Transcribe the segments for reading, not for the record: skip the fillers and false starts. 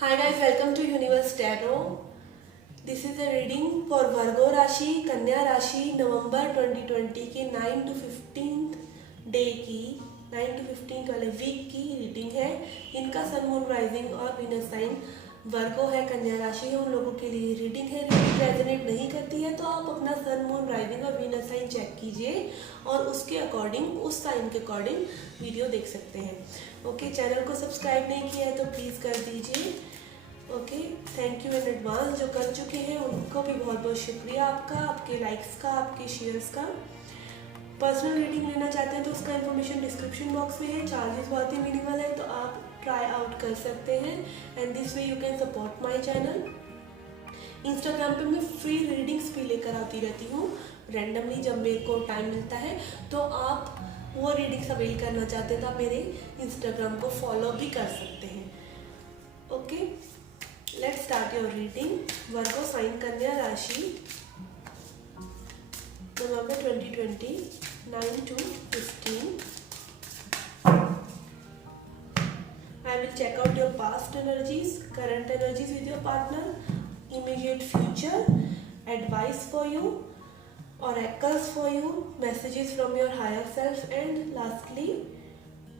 Hi guys, welcome to Universe Tarot. This is a reading for Virgo राशि, कन्या राशि नवंबर 2020 की 9 to 15 डे की 9 to 15 वाले वीक की रीडिंग है। इनका सन मून राइजिंग और वीनस साइन वर्गो है, कन्या राशि है, उन लोगों के लिए रीडिंग है। रीडिंग रेजोनेट नहीं करती है तो आप अपना सन मून राइजिंग और वीनस साइन चेक कीजिए और उसके अकॉर्डिंग, उस साइन के अकॉर्डिंग वीडियो देख सकते हैं। ओके, चैनल को सब्सक्राइब नहीं किया है तो प्लीज़ कर दीजिए। Okay, thank you in advance. जो कर चुके हैं उनको भी बहुत बहुत शुक्रिया आपका, आपके लाइक्स का, आपके शेयर्स का। पर्सनल रीडिंग लेना चाहते हैं तो उसका इन्फॉर्मेशन डिस्क्रिप्शन बॉक्स में है। चार्जेस बहुत ही मिनिमल है तो आप ट्राई आउट कर सकते हैं and this way you can support my channel. Instagram पे मैं फ्री रीडिंग्स भी लेकर आती रहती हूँ रैंडमली, जब मेरे को टाइम मिलता है। तो आप वो रीडिंग्स अवेल करना चाहते हैं तो आप मेरे इंस्टाग्राम को फॉलो भी कर सकते हैं। Okay, let's start your reading. Virgo sign, कन्या राशि, नवंबर 2020 9 to 15। I will check out your past energies, current energies with your partner, immediate future, advice for you, oracles for you, messages from your higher self, and lastly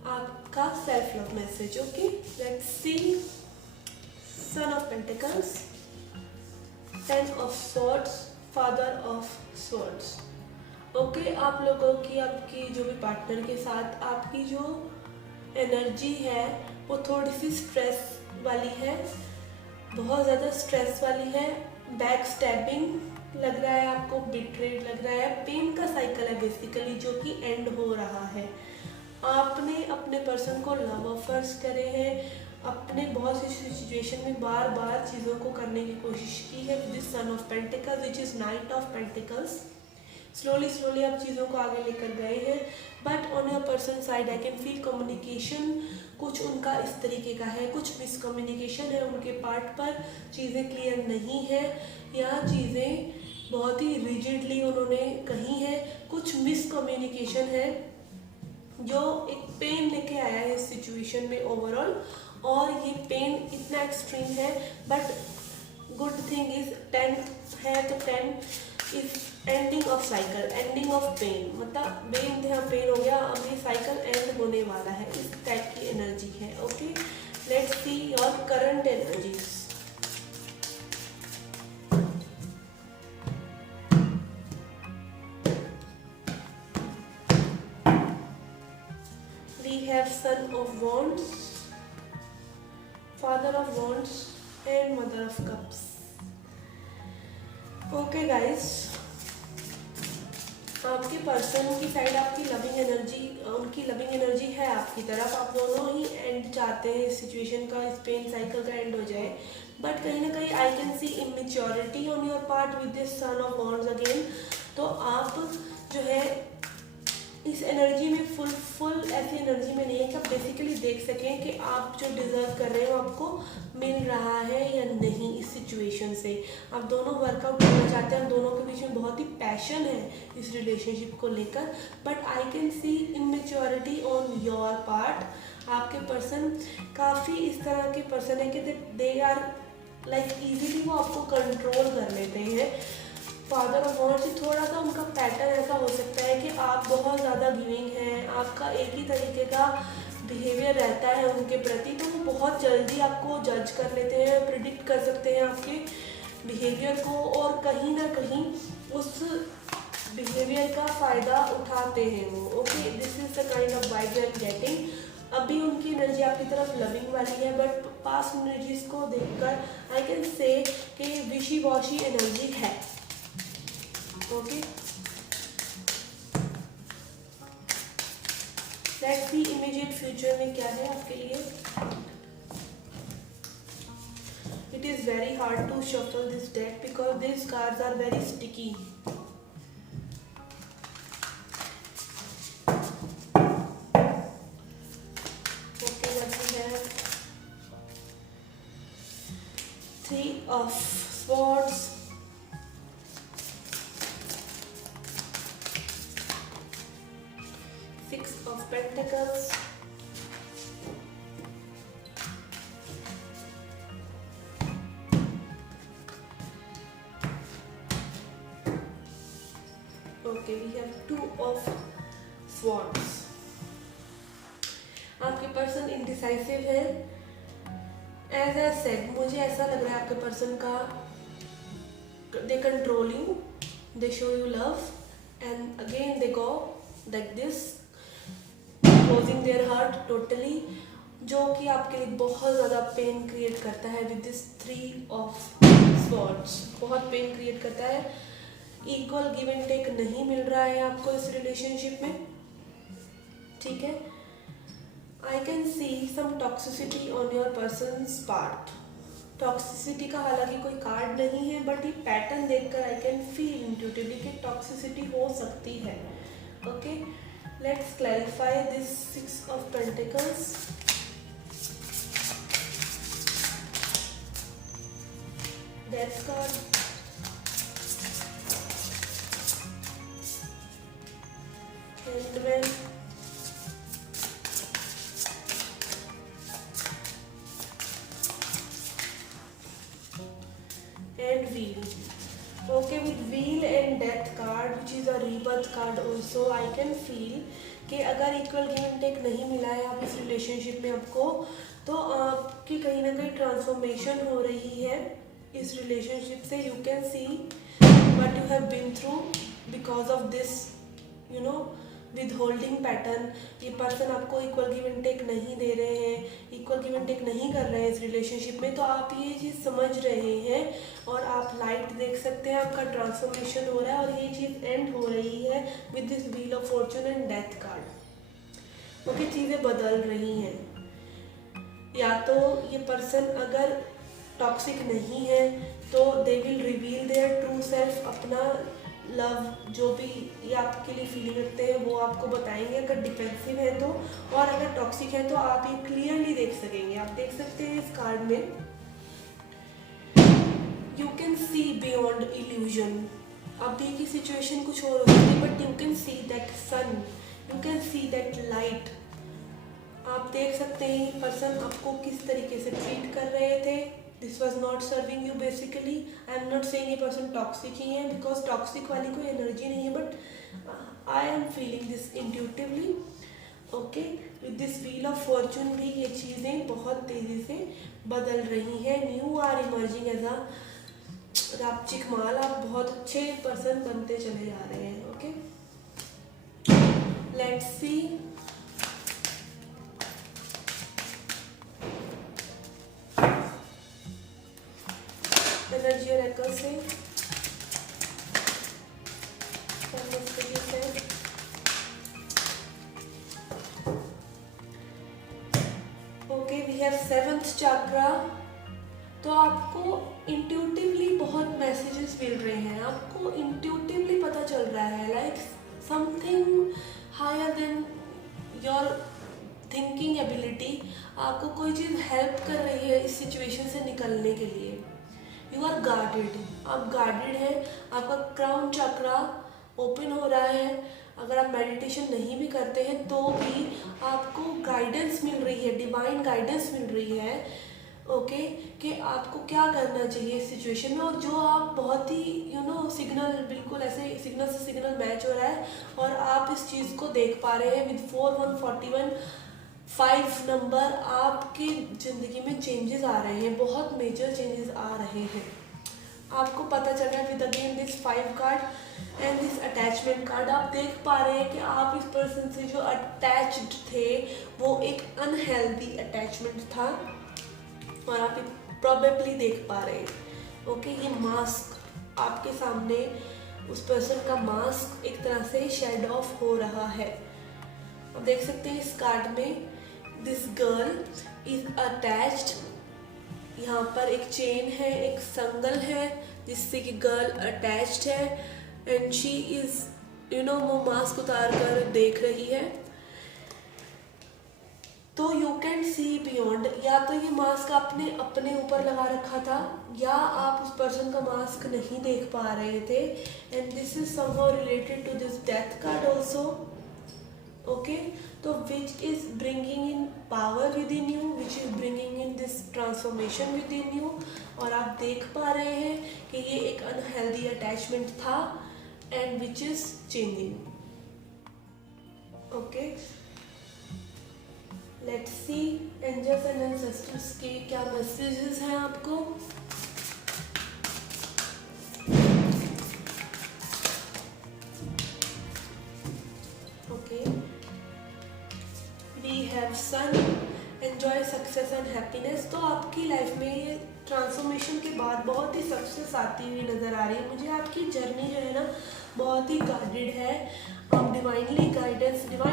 आपका self love message. Okay, let's see. Son of Pentacles, Ten of Swords, Father of Swords. Okay, आप लोगों की, आपकी जो भी partner के साथ आपकी जो एनर्जी है वो थोड़ी सी स्ट्रेस वाली है, बहुत ज़्यादा स्ट्रेस वाली है। बैक स्टैबिंग लग रहा है आपको, बिट्रेड लग रहा है, पेन का साइकिल है बेसिकली जो कि एंड हो रहा है। आपने अपने पर्सन को लव ऑफर्स करे हैं, अपने बहुत सी सिचुएशन में बार बार चीज़ों को करने की कोशिश की है। This son of pentacles which is night of pentacles, slowly आप चीज़ों को आगे लेकर गए हैं। But on your person side I can feel communication कुछ उनका इस तरीके का है, कुछ मिसकम्युनिकेशन है उनके पार्ट पर, चीज़ें क्लियर नहीं है या चीज़ें बहुत ही रिजिडली उन्होंने कही है, कुछ मिसकम्युनिकेशन है जो एक पेन लेके आया है इस सिचुएशन में ओवरऑल। और ये पेन इतना एक्सट्रीम है, बट गुड थिंग इज 10 है तो 10 is ending of cycle, ending of pain, मतलब बेइंतहा पेन हो गया, अब ये साइकिल एंड होने वाला है, इस टाइप की एनर्जी है। Okay, let's see your current energies. We have Son of Wands, Father of Wands and Mother of Cups. Okay guys, आपके पर्सन की साइड आपकी लविंग एनर्जी, उनकी लविंग एनर्जी है आपकी तरफ। आप दोनों ही एंड चाहते हैं इस सिचुएशन का, इस पेन साइकिल का एंड हो जाए। बट कहीं ना कहीं आई can C immaturity on your part with this son of wands again. तो आप जो है इस एनर्जी में फुल ऐसी एनर्जी में नहीं है कि आप बेसिकली देख सकें कि आप जो डिज़र्व कर रहे हो आपको मिल रहा है या नहीं। इस सिचुएशन से आप दोनों वर्कआउट करना चाहते हैं, आप दोनों के बीच में बहुत ही पैशन है इस रिलेशनशिप को लेकर। But I can C immaturity on your part. आपके पर्सन काफ़ी इस तरह के पर्सन है कि दे आर लाइक ईजीली वो आपको कंट्रोल कर लेते हैं। फादर ऑफ वॉन्ड्स से थोड़ा सा उनका पैटर्न ऐसा हो सकता है कि आप बहुत ज़्यादा गिविंग हैं, आपका एक ही तरीके का बिहेवियर रहता है उनके प्रति, तो वो बहुत जल्दी आपको जज कर लेते हैं, प्रिडिक्ट कर सकते हैं आपके बिहेवियर को और कहीं ना कहीं उस बिहेवियर का फ़ायदा उठाते हैं वो। Okay, this is the kind of vibe I am getting. अभी उनकी एनर्जी आपकी तरफ लविंग वाली है, बट पास्ट एनर्जीज को देखकर आई कैन से कि विशी वॉशी एनर्जी है। Okay, let's see immediate future में क्या है आपके लिए। It is very hard to shuffle this deck because this cards are very sticky. Okay, let's है 3 of Swords, Six of Pentacles, ओके, we have 2 of swords. आपके person indecisive है। As I said, मुझे ऐसा लग रहा है आपके पर्सन का, they control you, they show you love, and again they go like this, closing their heart totally, जो कि आपके लिए बहुत ज़्यादा पेन क्रिएट करता है। विद दिस 3 ऑफ स्वॉर्ड्स बहुत पेन क्रिएट करता है। इक्वल गिव एंड टेक नहीं मिल रहा है आपको इस रिलेशनशिप में, ठीक है। I can see some toxicity on your person's part. Toxicity का हालांकि कोई कार्ड नहीं है, बट ये पैटर्न देखकर आई कैन फील इंट्यूटिवली कि टॉक्सिसिटी हो सकती है। Okay, let's clarify this 6 of pentacles. Death card, Hangman, and Wheel. Okay, with Wheel and Death card, which is a rebirth card also, I can feel कि अगर equal give and take नहीं मिला है आप इस रिलेशनशिप में आपको, तो आपकी कहीं ना कहीं ट्रांसफॉर्मेशन हो रही है इस रिलेशनशिप से। You can see what you have been through because of this, you know, with holding pattern. ये पर्सन आपको इक्वल गिव एंड टेक नहीं दे रहे हैं, इक्वल गिव एंड टेक नहीं कर रहे हैं इस रिलेशनशिप में, तो आप ये चीज़ समझ रहे हैं और आप लाइट देख सकते हैं, आपका ट्रांसफॉर्मेशन हो रहा है और ये चीज़ एंड हो रही है with this wheel of Fortune and death card. Okay, चीज़ें बदल रही हैं। या तो ये पर्सन अगर टॉक्सिक नहीं है तो they will reveal their true self, अपना लव जो भी ये आपके लिए फीलिंग रखते हैं वो आपको बताएंगे अगर डिफेंसिव है तो, और अगर टॉक्सिक है तो आप ये क्लियरली देख सकेंगे। आप देख सकते हैं इस कार्ड में, you can see beyond illusion. अभी की सिचुएशन कुछ और हो सकती है, but you can see that sun, you can see that light. आप देख सकते हैं पर्सन आपको किस तरीके से ट्रीट कर रहे थे। This was not serving you basically. I am not saying ये पर्सन टॉक्सिक ही है, बिकॉज टॉक्सिक वाली कोई एनर्जी नहीं है, but I am feeling this intuitively. Okay, with this wheel of fortune भी ये चीज़ें बहुत तेज़ी से बदल रही हैं। New are emerging as a रापचिक माल, आप बहुत अच्छे पर्सन बनते चले जा रहे हैं। ओके, लेट्स सी एनर्जी और एकल से ओके, वी हैव 7th चक्रा। तो आपको इंट्यूटिवली बहुत मैसेजेस मिल रहे हैं, आपको इंट्यूटिवली पता चल रहा है like something higher than your thinking ability. आपको कोई चीज़ हेल्प कर रही है इस सिचुएशन से निकलने के लिए। यू आर गार्डेड, आप गार्डेड है, आपका क्राउन चक्रा ओपन हो रहा है। अगर आप मेडिटेशन नहीं भी करते हैं तो भी आपको गाइडेंस मिल रही है, डिवाइन गाइडेंस मिल रही है। ओके, कि आपको क्या करना चाहिए इस सिचुएशन में, और जो आप बहुत ही यू नो सिग्नल, बिल्कुल ऐसे सिग्नल से सिग्नल मैच हो रहा है और आप इस चीज़ को देख पा रहे हैं। विद 4141 5 नंबर, आपकी ज़िंदगी में चेंजेस आ रहे हैं, बहुत मेजर चेंजेस आ रहे हैं। आपको पता चल रहा है with again this 5 card and this attachment card. आप देख पा रहे हैं कि आप इस पर्सन से जो अटैच्ड थे वो एक अनहेल्दी अटैचमेंट था और आप प्रॉबेबली देख पा रहे हैं। ओके, ये मास्क आपके सामने, उस पर्सन का मास्क एक तरह से शेड ऑफ हो रहा है। आप देख सकते हैं इस कार्ड में दिस गर्ल इज अटैच्ड। यहाँ पर एक चेन है, एक संगल है जिससे कि गर्ल अटैच्ड है and she is you know वो मास्क उतार कर देख रही है। तो यू कैन सी बियॉन्ड, या तो ये मास्क आपने अपने ऊपर लगा रखा था या आप उस पर्सन का मास्क नहीं देख पा रहे थे। And this is somehow related to this death card also. Okay, तो which is bringing in power within you, which is bringing in this transformation within you. और आप देख पा रहे हैं कि ये एक अनहेल्दी अटैचमेंट था and which is changing. Okay, let's see angels and ancestors के क्या messages हैं आपको. Okay, we have sun, enjoy success and happiness. तो आपकी लाइफ में ये ट्रांसफॉर्मेशन के बाद बहुत ही सक्सेस आती हुई नज़र आ रही है मुझे. आपकी जर्नी जो है ना बहुत ही गाइडेड है. आप डिवाइन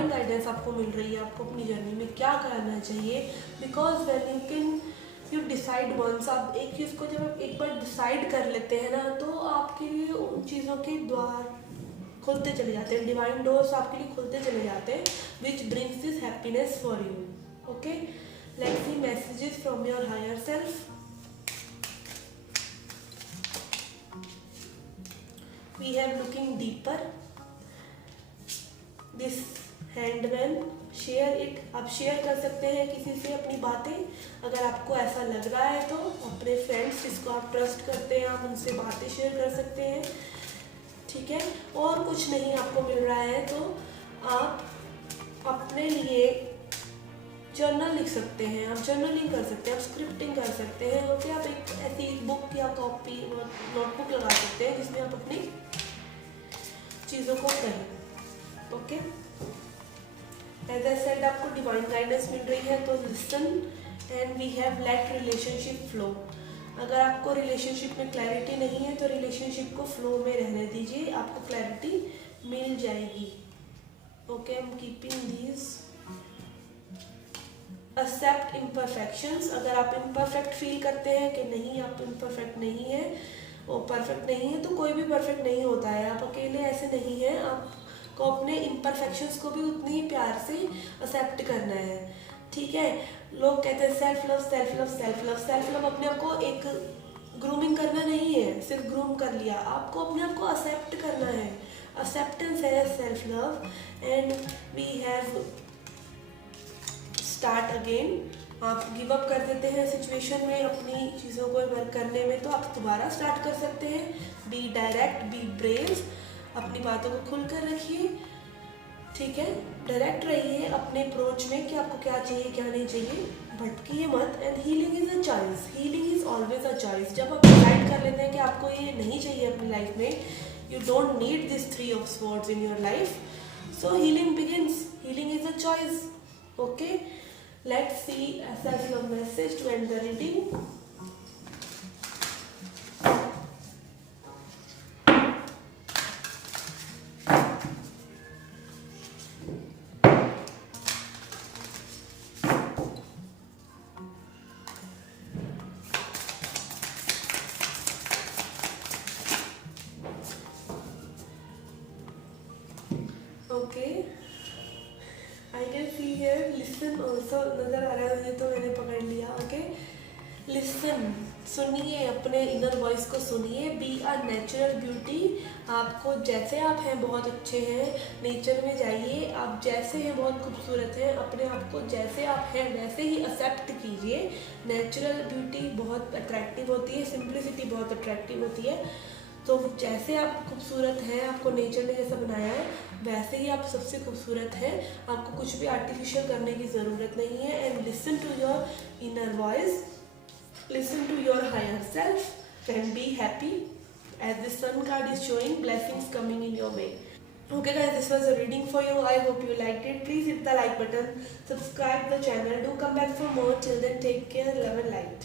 गाइडेंस आपको मिल रही है. आपको अपनी जर्नी में क्या करना चाहिए, because when you decide once, आप एक चीज़ को जब आप एक बार डिसाइड कर लेते हैं ना तो आपके लिए उन चीज़ों के द्वार खुलते चले जाते हैं. डिवाइन डोर्स आपके लिए खुलते चले जाते हैं, which brings this happiness for you. Okay, let's see messages from your higher self. We have looking deeper. This handman, share it. आप शेयर कर सकते हैं किसी से अपनी बातें. अगर आपको ऐसा लग रहा है तो अपने फ्रेंड्स जिसको आप ट्रस्ट करते हैं आप उनसे बातें शेयर कर सकते हैं. ठीक है, और कुछ नहीं आपको मिल रहा है तो आप अपने लिए जर्नल लिख सकते हैं. आप जर्नलिंग कर सकते हैं, आप स्क्रिप्टिंग कर सकते हैं. ओके, आप एक ऐसी बुक या कॉपी नोटबुक लगा सकते हैं जिसमें आप अपनी चीज़ों को करें. ओके, एज आई सेड आपको डिवाइन गाइडेंस मिल रही है तो listen and we have let relationship flow. अगर आपको रिलेशनशिप में क्लैरिटी नहीं है तो रिलेशनशिप को फ्लो में रहने दीजिए, आपको क्लैरिटी मिल जाएगी. Okay, I am keeping these. Accept imperfections. अगर आप इम्परफेक्ट फील करते हैं कि नहीं आप इम्परफेक्ट नहीं है, वो परफेक्ट नहीं है, तो कोई भी परफेक्ट नहीं होता है. आप अकेले ऐसे नहीं हैं. आपको अपने इम्परफेक्शंस को भी उतनी ही प्यार से एक्सेप्ट करना है. ठीक है, लोग कहते हैं self love self love self love. Self love अपने आप को एक ग्रूमिंग करना नहीं है, सिर्फ ग्रूम कर लिया. आपको अपने आप को एक्सेप्ट करना है. एक्सेप्टेंस है self love. And we have start again. आप गिव अप कर देते हैं सिचुएशन में अपनी चीज़ों को वर्क करने में तो आप दोबारा स्टार्ट कर सकते हैं. Be direct, be brave. अपनी बातों को खुल कर रखिए. ठीक है, डायरेक्ट रहिए अपने अप्रोच में कि आपको क्या चाहिए क्या नहीं चाहिए. भटकिए मत. And healing is a choice. Healing is always a choice. जब आप डिसाइड कर लेते हैं कि आपको ये नहीं चाहिए अपनी लाइफ में, you don't need this 3 of swords in your life, so healing begins. Healing is a choice. Okay, let's see a self-love message to end the reading. Okay, I can see here listen also नज़र आ रहा है मुझे तो मैंने पकड़ लिया. Okay, listen. सुनिए, अपने इनर वॉइस को सुनिए. Be a natural beauty. आपको जैसे आप हैं बहुत अच्छे हैं. नेचर में जाइए, आप जैसे हैं बहुत खूबसूरत हैं. अपने आप को जैसे आप हैं वैसे ही एक्सेप्ट कीजिए. नेचुरल ब्यूटी बहुत अट्रैक्टिव होती है, सिंप्लिसिटी बहुत अट्रैक्टिव होती है. तो जैसे आप खूबसूरत हैं, आपको नेचर ने जैसा बनाया है वैसे ही आप सबसे खूबसूरत हैं. आपको कुछ भी आर्टिफिशियल करने की ज़रूरत नहीं है. And listen to your inner voice, listen to your higher self and be happy as the sun card is showing blessings coming in your way. Okay guys, this was a reading for you. I hope you liked it. Please hit the like button, subscribe the channel, do come back for more. Till then, take care, love and light.